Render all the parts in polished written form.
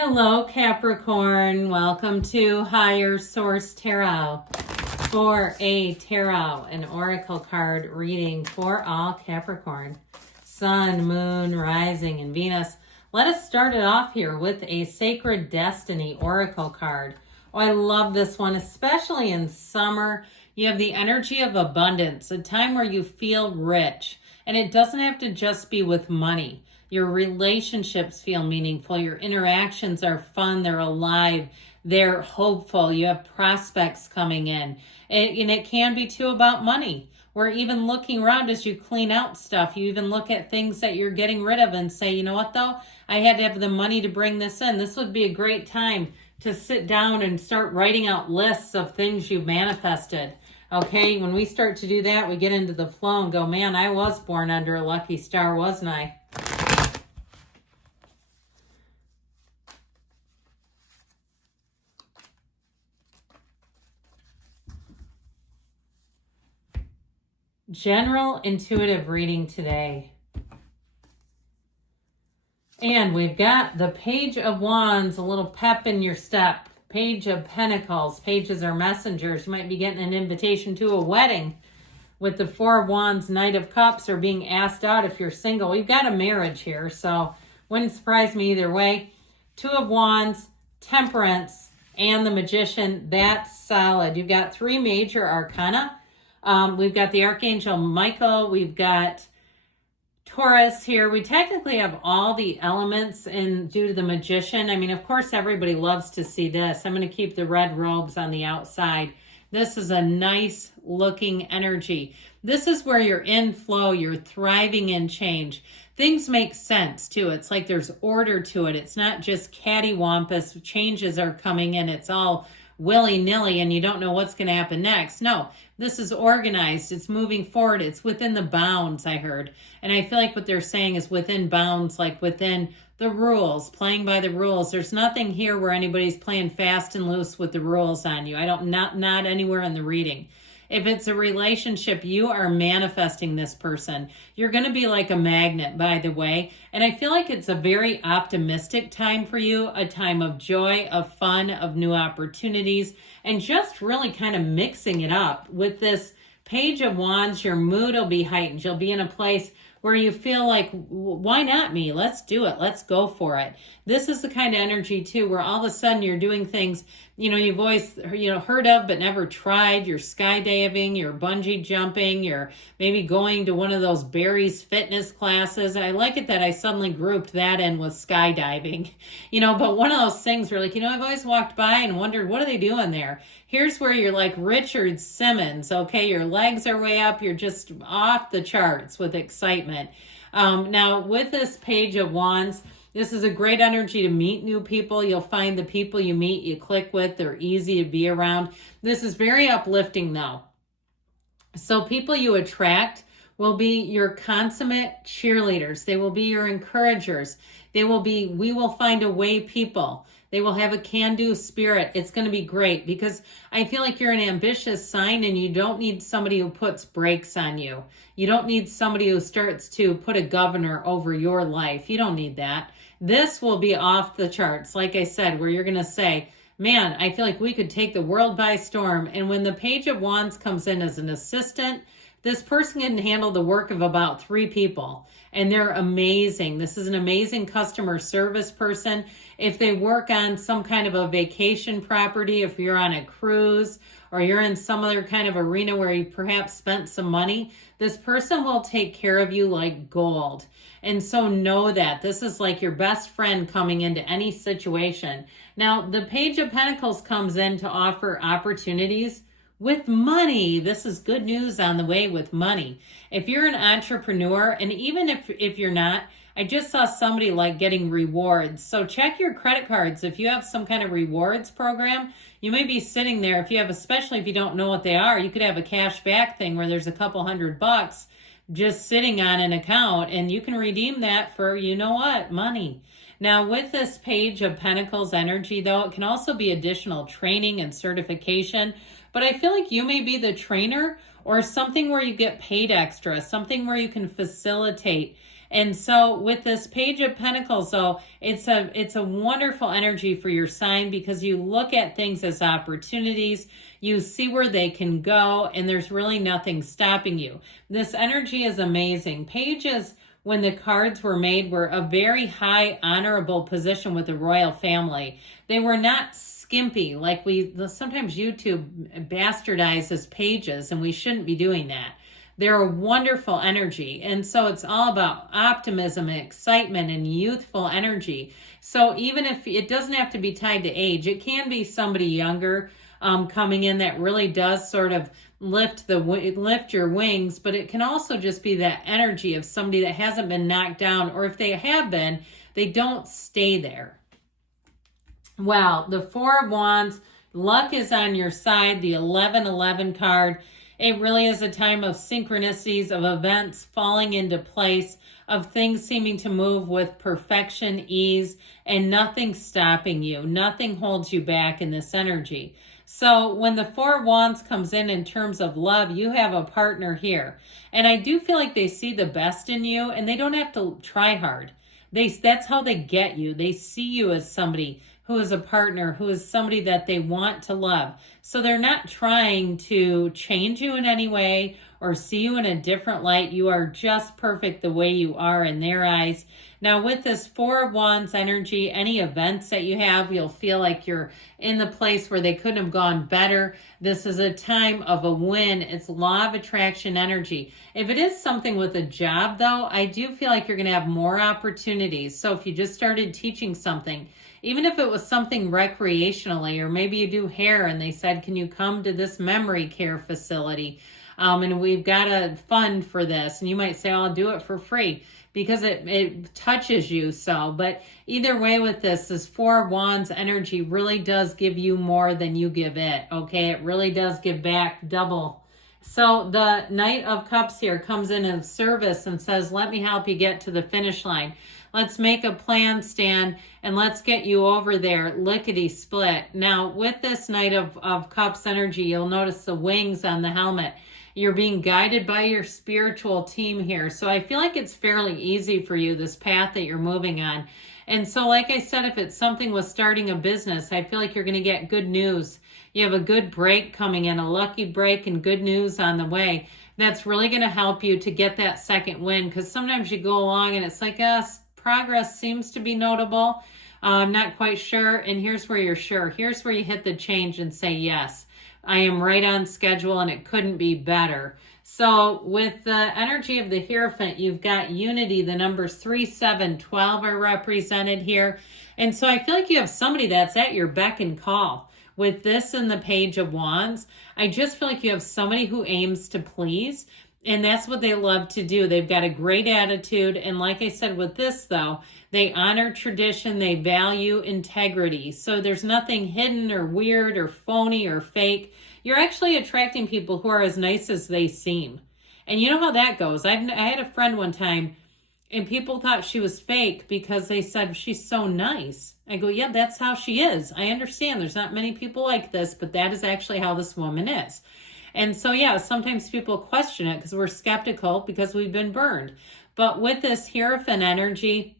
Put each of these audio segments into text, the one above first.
Hello, Capricorn. Welcome to Higher Source Tarot for a tarot and oracle card reading for all Capricorn. Sun, Moon, Rising, and Venus. Let us start it off here with a Sacred Destiny oracle card. Oh, I love this one, especially in summer. You have the energy of abundance, a time where you feel rich. And it doesn't have to just be with money. Your relationships feel meaningful. Your interactions are fun. They're alive. They're hopeful. You have prospects coming in. And it can be too about money. We're even looking around as you clean out stuff. You even look at things that you're getting rid of and say, you know what though? I had to have the money to bring this in. This would be a great time to sit down and start writing out lists of things you've manifested. Okay, when we start to do that, we get into the flow and go, man, I was born under a lucky star, wasn't I? General intuitive reading today. And we've got the Page of Wands, a little pep in your step. Page of Pentacles. Pages are messengers. You might be getting an invitation to a wedding. With the Four of Wands, Knight of Cups, or being asked out if you're single. We've got a marriage here, so wouldn't surprise me either way. Two of Wands, Temperance, and the Magician. That's solid. You've got three major arcana. We've got the Archangel Michael. We've got Taurus here. We technically have all the elements due to the Magician. I mean, of course, everybody loves to see this. I'm going to keep the red robes on the outside. This is a nice looking energy. This is where you're in flow. You're thriving in change. Things make sense too. It's like there's order to it. It's not just cattywampus. Changes are coming in. It's all willy-nilly and you don't know what's going to happen next. No, this is organized. It's moving forward. It's within the bounds, I heard. And I feel like what they're saying is within bounds, like within the rules, playing by the rules. There's nothing here where anybody's playing fast and loose with the rules on you. Not anywhere in the reading. If it's a relationship, you are manifesting this person. You're going to be like a magnet, by the way. And I feel like it's a very optimistic time for you, a time of joy, of fun, of new opportunities, and just really kind of mixing it up. With this Page of Wands, your mood will be heightened. You'll be in a place where you feel like, why not me? Let's do it. Let's go for it. This is the kind of energy too, where all of a sudden you're doing things, you've always, heard of, but never tried. You're skydiving, you're bungee jumping, you're maybe going to one of those Barry's fitness classes. I like it that I suddenly grouped that in with skydiving, but one of those things where I've always walked by and wondered, what are they doing there? Here's where you're like Richard Simmons, okay? Your legs are way up. You're just off the charts with excitement. Now, with this Page of Wands, this is a great energy to meet new people. You'll find the people you meet, you click with, they're easy to be around. This is very uplifting, though. So people you attract will be your consummate cheerleaders. They will be your encouragers. They will be, we will find a way people. They will have a can-do spirit. It's going to be great because I feel like you're an ambitious sign and you don't need somebody who puts brakes on you. You don't need somebody who starts to put a governor over your life. You don't need that. This will be off the charts, like I said, where you're going to say, man, I feel like we could take the world by storm. And when the Page of Wands comes in as an assistant, this person can handle the work of about 3 people, and they're amazing. This is an amazing customer service person. If they work on some kind of a vacation property, if you're on a cruise or you're in some other kind of arena where you perhaps spent some money, this person will take care of you like gold. And so know that this is like your best friend coming into any situation. Now, the Page of Pentacles comes in to offer opportunities with money. This is good news on the way with money. If you're an entrepreneur, and even if you're not, I just saw somebody like getting rewards. So check your credit cards. If you have some kind of rewards program, you may be sitting there. Especially if you don't know what they are, you could have a cash back thing where there's a couple $100 just sitting on an account and you can redeem that for, money. Now, with this Page of Pentacles energy, though, it can also be additional training and certification. But I feel like you may be the trainer or something where you get paid extra, something where you can facilitate And so with this Page of Pentacles, though, it's a wonderful energy for your sign because you look at things as opportunities. You see where they can go, and there's really nothing stopping you. This energy is amazing. Pages, when the cards were made, were a very high, honorable position with the royal family. They were not skimpy like sometimes YouTube bastardizes pages, and we shouldn't be doing that. They're a wonderful energy. And so it's all about optimism and excitement and youthful energy. So even if it doesn't have to be tied to age, it can be somebody younger coming in that really does sort of lift your wings, but it can also just be that energy of somebody that hasn't been knocked down, or if they have been, they don't stay there. Well, the Four of Wands, luck is on your side, the 1111 card. It really is a time of synchronicities, of events falling into place, of things seeming to move with perfection, ease, and nothing stopping you. Nothing holds you back in this energy. So when the Four of Wands comes in terms of love, you have a partner here. And I do feel like they see the best in you, and they don't have to try hard. That's how they get you. They see you as somebody who is a partner, who is somebody that they want to love. So they're not trying to change you in any way or see you in a different light. You are just perfect the way you are in their eyes. Now with this Four of Wands energy, any events that you have, you'll feel like you're in the place where they couldn't have gone better. This is a time of a win. It's law of attraction energy. If it is something with a job though, I do feel like you're going to have more opportunities. So if you just started teaching something, even if it was something recreationally, or maybe you do hair and they said, can you come to this memory care facility? And we've got a fund for this. And you might say, I'll do it for free because it touches you so. But either way with this Four of Wands energy really does give you more than you give it. Okay, it really does give back double. So the Knight of Cups here comes in of service and says, let me help you get to the finish line. Let's make a plan, Stan, and let's get you over there, lickety split. Now, with this Knight of Cups energy, you'll notice the wings on the helmet. You're being guided by your spiritual team here. So I feel like it's fairly easy for you, this path that you're moving on. And so like I said, if it's something with starting a business, I feel like you're going to get good news. You have a good break coming in, a lucky break and good news on the way. That's really going to help you to get that second win, because sometimes you go along and it's like, progress seems to be notable. I'm not quite sure. And here's where you're sure. Here's where you hit the change and say, yes, I am right on schedule and it couldn't be better. So with the energy of the Hierophant, you've got unity. The numbers 3, 7, 12 are represented here. And so I feel like you have somebody that's at your beck and call. With this and the Page of Wands, I just feel like you have somebody who aims to please. And that's what they love to do. They've got a great attitude. And like I said, with this, though, they honor tradition. They value integrity. So there's nothing hidden or weird or phony or fake. You're actually attracting people who are as nice as they seem. And you know how that goes. I had a friend one time, and people thought she was fake because they said she's so nice. I go, yeah, that's how she is. I understand there's not many people like this, but that is actually how this woman is. And so, yeah, sometimes people question it because we're skeptical because we've been burned. But with this Hierophant energy,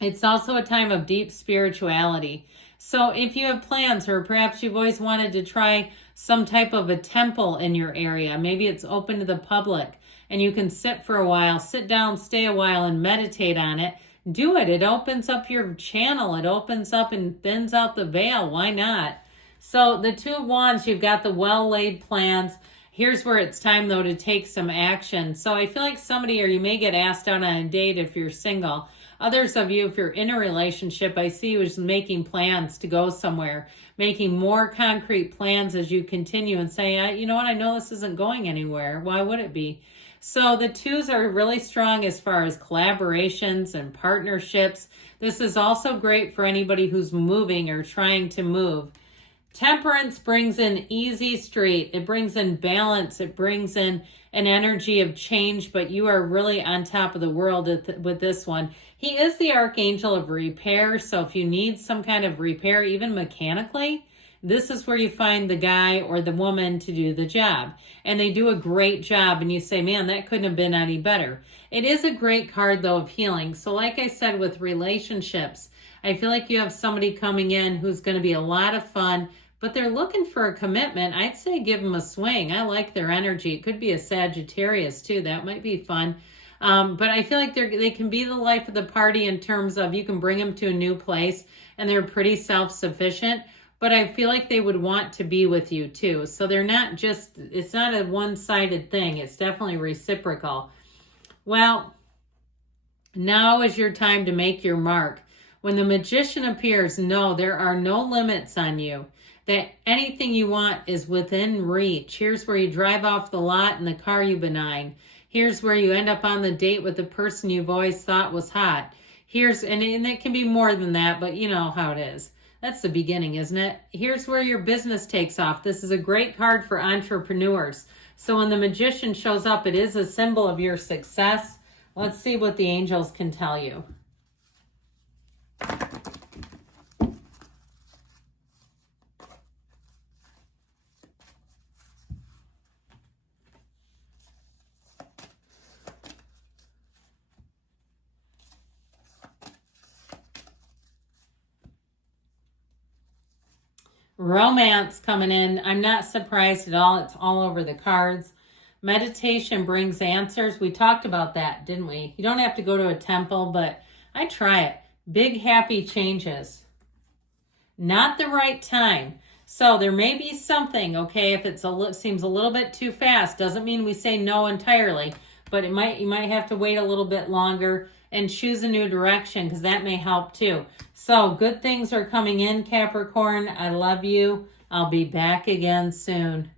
it's also a time of deep spirituality. So if you have plans, or perhaps you've always wanted to try some type of a temple in your area, maybe it's open to the public and you can sit for a while, sit down, stay a while and meditate on it, do it. It opens up your channel. It opens up and thins out the veil. Why not? So the Two of Wands, you've got the well-laid plans. Here's where it's time, though, to take some action. So I feel like somebody, or you may get asked out on a date if you're single. Others of you, if you're in a relationship, I see you as making plans to go somewhere, making more concrete plans as you continue and say, you know what, I know this isn't going anywhere. Why would it be? So the twos are really strong as far as collaborations and partnerships. This is also great for anybody who's moving or trying to move. Temperance brings in easy street. It brings in balance. It brings in an energy of change, but you are really on top of the world with this one. He is the Archangel of repair, so if you need some kind of repair, even mechanically, This is where you find the guy or the woman to do the job. And they do a great job, and you say, man, that couldn't have been any better. It is a great card, though, of healing. So like I said, with relationships, I feel like you have somebody coming in who's going to be a lot of fun, but they're looking for a commitment. I'd say give them a swing. I like their energy. It could be a Sagittarius, too. That might be fun. But I feel like they can be the life of the party in terms of you can bring them to a new place, and they're pretty self-sufficient. But I feel like they would want to be with you too. So they're not just, it's not a one-sided thing. It's definitely reciprocal. Well, now is your time to make your mark. When the Magician appears, no, there are no limits on you. That anything you want is within reach. Here's where you drive off the lot in the car you've been eyeing. Here's where you end up on the date with the person you've always thought was hot. And it can be more than that, but you know how it is. That's the beginning, isn't it? Here's where your business takes off. This is a great card for entrepreneurs. So when the Magician shows up, it is a symbol of your success. Let's see what the angels can tell you. Romance coming in. I'm not surprised at all. It's all over the cards. Meditation brings answers. We talked about that, didn't we? You don't have to go to a temple, but I try it. Big happy changes. Not the right time. So there may be something, okay, if it seems a little bit too fast, doesn't mean we say no entirely, but you might have to wait a little bit longer and choose a new direction, because that may help too. So good things are coming in, Capricorn. I love you. I'll be back again soon.